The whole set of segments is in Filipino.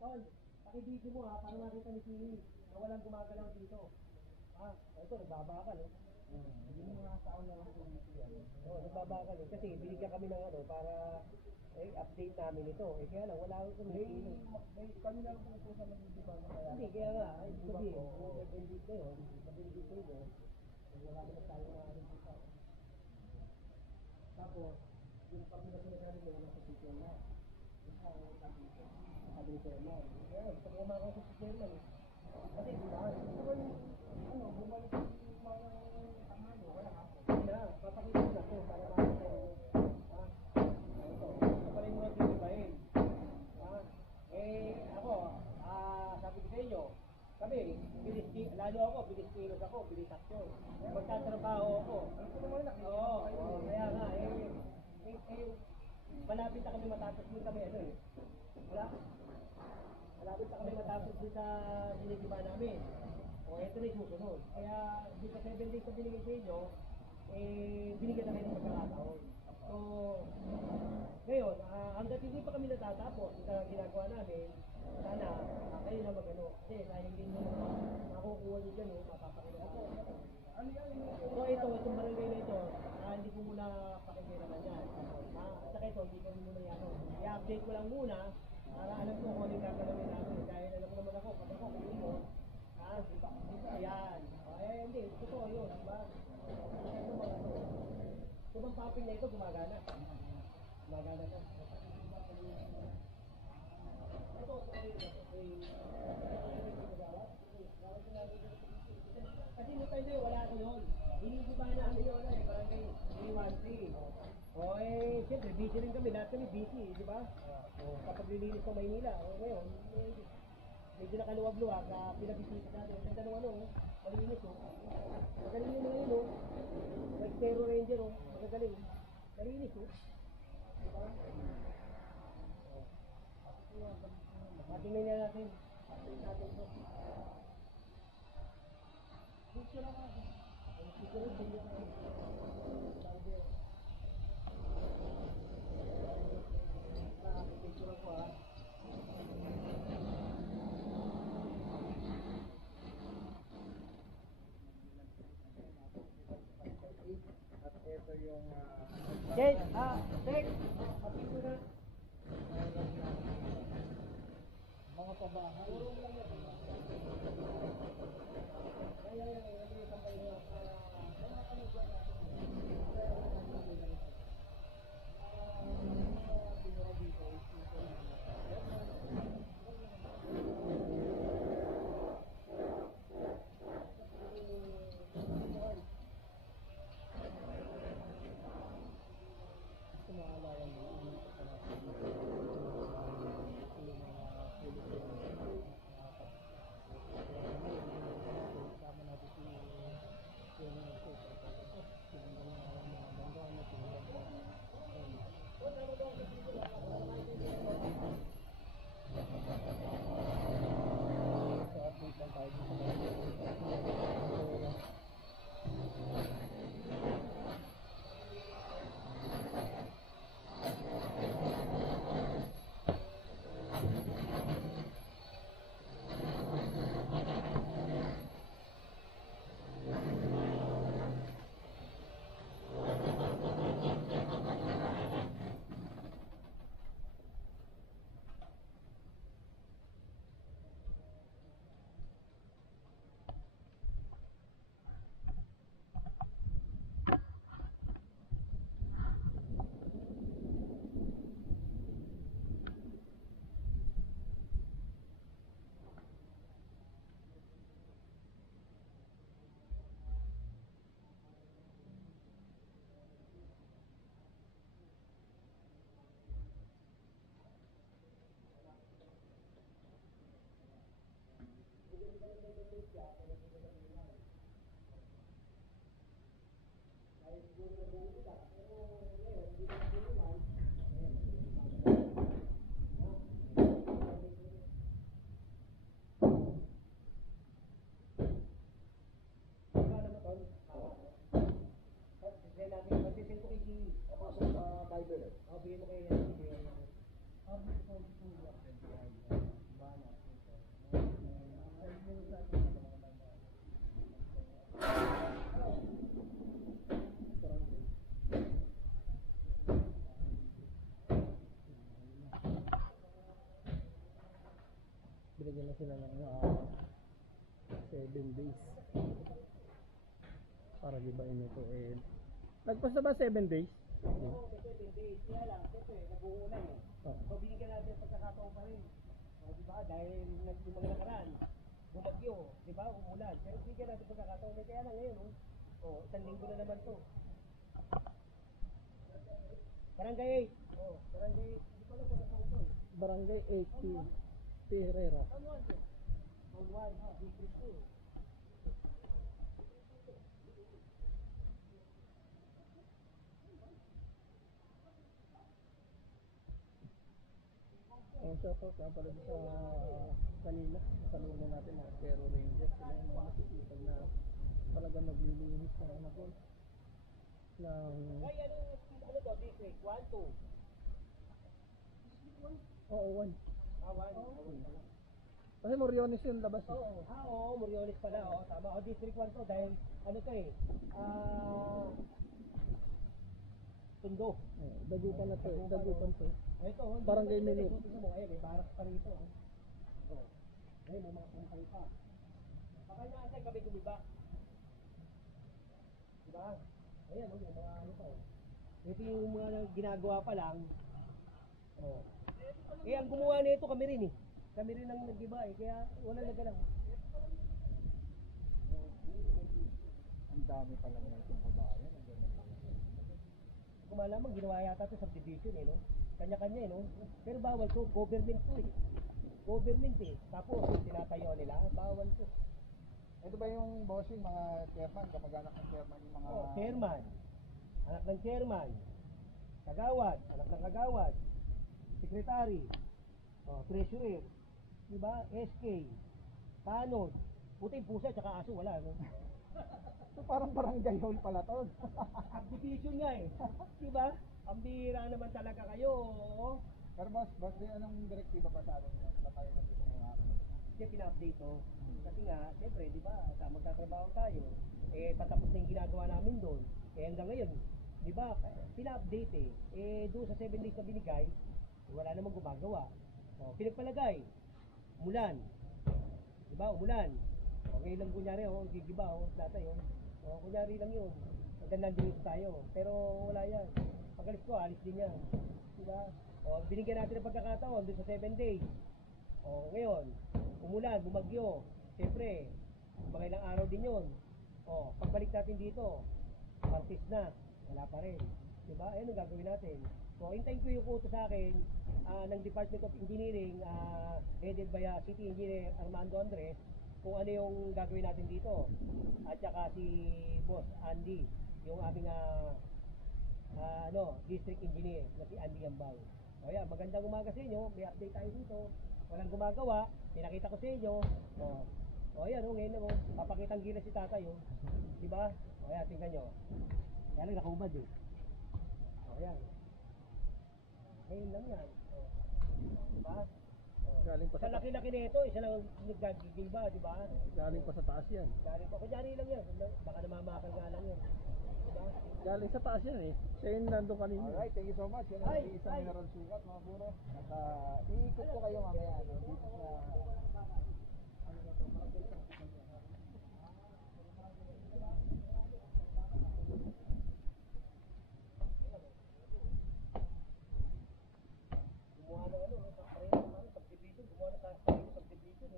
Tol, pakibidyo mo ha, para makita ni Kimi na walang gumagalaw dito. Ah, ito, nagbabakal eh. Hindi mo nga taon na lang kung oo, nagbabakal eh. Kasi binigyan kami ng ano, para update namin ito. Eh kaya lang, wala akong kumikilo. Kami na lang po sa mag-ibig na kaya. Hindi, kaya nga, ay sabihin, kung nag-invite kayo, nag-invite kayo, wala naman tayo na dito. Tapos, yung kami na sinasabi mo, nasa sityo na. Sabi ni Chairman. Kaya, gusto ko kumakaw sa Chairman eh. Kasi, gusto ko yung, bumalik yung mga tamano, wala ako. Hindi na, papakita ko na ito para makita yung, ito, ito pala yung mga pinipahin. Ako, sabi ko sa inyo, kami, lalo ako, bilis kilos ako, bilis aksyon. Magtatrabaho ako. Oo, kaya nga, malapit na kami matapos din kami, malapit na kami matapos din sa sinigiba namin. O, ito na yung susunod. Kaya, dito sa 7 days na binigay sa inyo, binigyan na kayo ng pagkakataon. So, ngayon, hanggat hindi pa kami natatapos sa ginagawa namin, sana, kayo na magano. Kasi, dahil hindi nyo makukuha nyo dyan, mapapakita ko. So, itong barangay na ito, hindi ko muna pakikiraman yan. At saka ito, hindi ko muna yan. I-update ko lang muna, para alam ko kung ano yung gagalawin namin. Dahil alam ko naman ako, pag ako, kung mo, ayan. Hindi, totoo yun, diba? Ito mga ito. So, bang popping na ito, gumagana. Gumagana ka. Ito, kasi no time na wala ako yun. Hinigiba namin yun, barangay 313. Siyempre, busy rin kami. Lahat kami busy, di ba? Kapag lilinis sa Maynila. Ngayon, medyo nakaluwag-luwag na pinabisita natin. Ang tanong malinis magaling yung mga yun, like Zero Ranger, magagaling. Malinis, diba? Patingin na natin. Patingin natin ito. Picture ako. Picture rin, picture rin. Picture ako At ito yung Ted, kapit mo na. Mga pabahay. Bigyan mo kayo yan. na sila ng 7 days para gibain ito. Nagpas na ba 7 days? Oo, may 7 days. Kaya lang, siyempre, nag-uulan eh. So, binigyan natin ang pagkakataon pa rin. Diba? Dahil yung mga nakaraan, bumagyo, diba? Umulan. Pero binigyan natin pagkakataon. Kaya lang ngayon, isang linggo na naman to. Barangay 8. Barangay 8. Hindi ko alam kung nasa ito eh. Barangay 80 Pereira. Town 1 to. Town 1, District 2. Shoutout nga pala sa kanina, kasalungan natin mga Pero Rangers, sila yung mga sisipag na talagang naglilinis ng ano po ng... Ay, ano to? District 1, 2. Oo, 1. 1. Kasi Moriones yung labas eh. Oo, Moriones pala. Tama. District 1 to dahil ano to eh. Tundo. Dagupan na to. Dagupan to. Ito, Barangay Milo. Tingnan mo, may barak pa rito. May mga pumpay pa. Baka naasay kami gumiba. Diba? Ayan, may mga ano pa. Ito yung mga ginagawa pa lang. Ang gumawa nito kami rin eh. Kami rin ang nag-iba eh. Kaya wala nagalang. Ang dami pala ng itong kabayan. Kung malamang ginawa yata ito subdivision eh, no? Kanya-kanya eh, no? Pero bawal to, government to eh. Government eh. Tapos tinatayo nila, bawal to. Ito ba yung bossing, mga chairman, kamag-anak ng chairman, yung mga... Chairman, anak ng chairman, kagawad, anak ng kagawad, secretary, treasurer, diba? SK, tanod, puting pusa, tsaka aso, wala, no? So parang barangay hall pala to. Subdivision nga eh. Diba? Ang bihira naman talaga kayo. Pero boss, anong direktiba pa sa atin? Ba tayo na dito ngayon? Kasi pina-update to. Kasi nga, siyempre, di ba, magtatrabaho tayo. Patapos na yung ginagawa namin doon. Hanggang ngayon, di ba, pina-update eh. Doon sa 7 days na binigay, wala namang gumagawa. Pinagpalagay, umulan. Di ba, umulan. Okay lang kunyari, gigiba, tatay, kunyari lang yun. Magandang dito tayo. Pero wala yan. Pagalis ko, alis din yan. Diba? Binigyan natin ng pagkakataon doon sa 7 days. Ngayon, umulan, bumagyo. Siyempre, mga ilang araw din yun. Pagbalik natin dito, Martes na, wala pa rin. Diba? Ayun ang gagawin natin. Hintayin ko yung kuto sa akin ng Department of Engineering, headed by City Engineer Armando Andres, kung ano yung gagawin natin dito. At saka si Boss Andy, yung aming district engineer na si Andy Yambao. Yan, magandang umaga sa inyo. May update tayo dito. Walang gumagawa. Pinakita ko sa inyo. Yan, ngayon na papakitang gila si tatay. Diba? Yan, tingnan nyo. Kaya lang nakaubad eh. Yan. Ngayon lang yan. Diba? Galing pa sa laki-laki nito, isa lang naggagigil ba, di ba? Galing pa sa taas yan. Galing pa. Kunyari lang yan. Baka namamakal nga lang yan. Diba? Galing sa taas yan eh. Siya yung nandun kanina. Alright, thank you so much. Yan ang isang mineral sukat mga puro. At iikot ko kayo mamaya dito sa... Gumawa ng subdivision. Gumawa ng subdivision.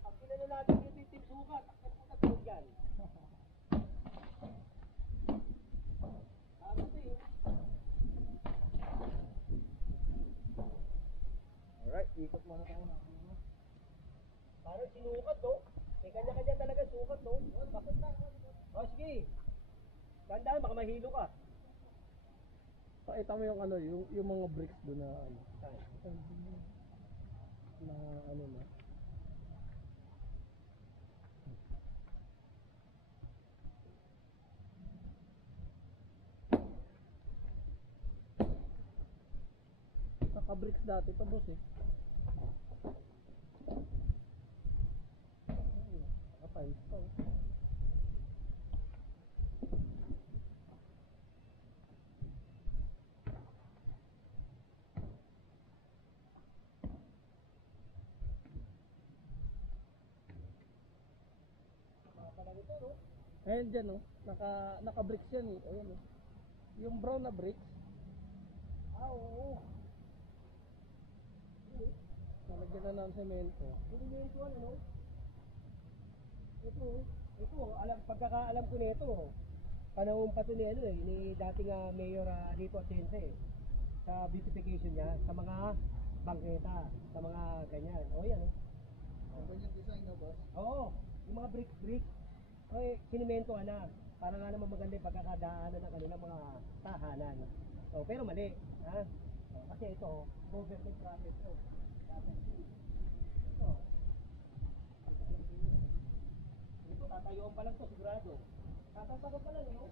Ang kilala natin dito yung team sukat. Ang putat yan. Alright, ikot muna tayo na. Parang sinukat, no? May kanya-kanya talaga sukat, no? Bakit na? Sige. Tandaan, baka mahilo ka. Pakita mo yung ano, yung mga bricks doon na ano. Na ano na. Naka-bricks dati pa boss eh. Naka-tiles pa oh. ito, no? Ayan dyan, no? Naka-bricks yan, eh. Ayan, oh. Yung brown na bricks, Oo. nalagyan na ng semento. Sinimento ano? Ito, pagkakaalam ko nito, panahon pa to ni ano eh, ni dating mayor dito Atienza eh. Sa beautification niya, sa mga bangketa, sa mga ganyan. O yan eh. Ang kanyang design na boss. Oo, yung mga brick. Ay, sinimento na. Para nga naman maganda yung pagkakadaanan ng kanilang mga tahanan. So, pero mali. Ha? Kasi ito, government project to. Ito, tatayuan pa lang to, sigurado. Tatapagan pa lang eh. Oh.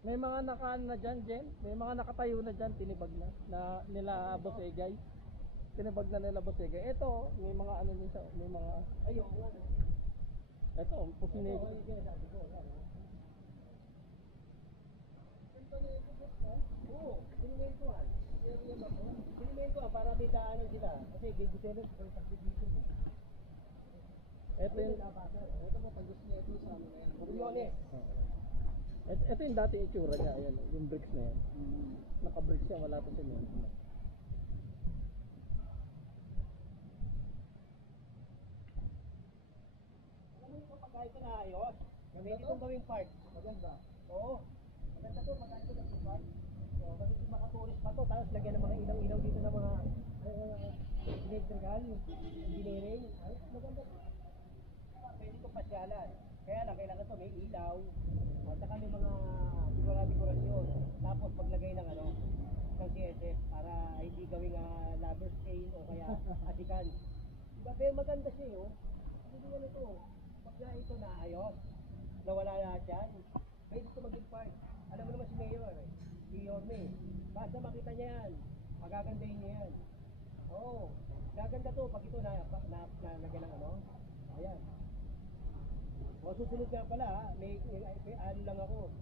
May mga nakaan na dyan, Jen. May mga nakatayo na dyan, tinibag na nila Boss Egay. Tinibag na nila Boss Egay. Ito, may mga ano din sa, may mga, Ayun, ano. ito, pusinig. Oo, yung sinasabi ko. Yan, oh. Oo, sinimentohan. Sinimentohan para may daanan sila. Kasi gigiterin sa subdivision. Ito yung, Ito mo, pag gusto niya ito sa ano na yan. Oriones. ito yung dating itsura niya, ayan, yung bricks na yan. Naka-bricks yan, wala pa semento. Alam mo ito, pag kahit na ayos, gamitin itong gawing park. Maganda. Oo. Maganda to, pag kahit na gawing park. So, gamitin makaturis pa to, tapos lagyan ng mga ilaw-ilaw dito ng mga electrical, engineering. Ay, maganda to. Pwede ito pasyalan. Kaya lang, kailangan to may ilaw, at saka may mga dekorasyon. Tapos maglagay ng ano, ng CSF para hindi gawing lover stain o kaya asikan. Diba, pero maganda siya eh, oh. Hindi naman ito. Pagka ito naayos, nawala lahat yan, pwede ito maging part. Alam mo naman si Mayor, si Yorme. Basta makita niya yan, magagandahin niya yan. Oo, gaganda to pag ito nalagyan ng ano. Ayan. O susunod nga pala, may ano lang ako.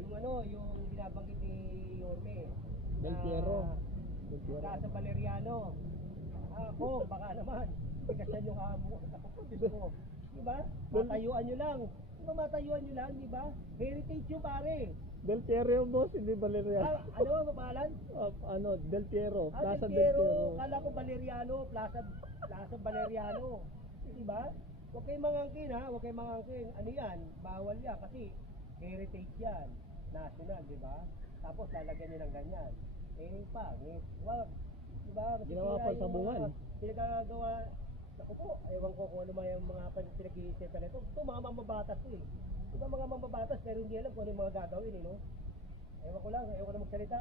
Yung ano, yung binabanggit ni Yorme. Del Piero. Del Piero. Plaza Valeriano. Ako, baka naman. Ikasan yung amo. Diyos ko. Diba? Matayuan nyo lang. Diba matayuan nyo lang, diba? Heritage yung pare. Del Piero yung boss, hindi Valeriano. Ano ang mabalan? Ano, Del Piero. Plaza Del Del Piero. Piero. Kala ko Valeriano. Plaza Valeriano. Diba? Huwag kayong mangangkin ha. Huwag kayong mangangkin. Ano yan? Bawal yan. Kasi heritage yan. National, diba? Tapos lalagyan nyo ng ganyan. Pangit. Wag. Diba? Ginawa pa sa bungan. Pinagagawa. Ako po, ewan ko kung ano man yung mga pinag-iisipan nito. Ito mga mamabatas to eh. Diba mga mamabatas pero hindi alam kung ano yung mga gagawin eh, no? Ewan ko lang, ewan ko na magsalita.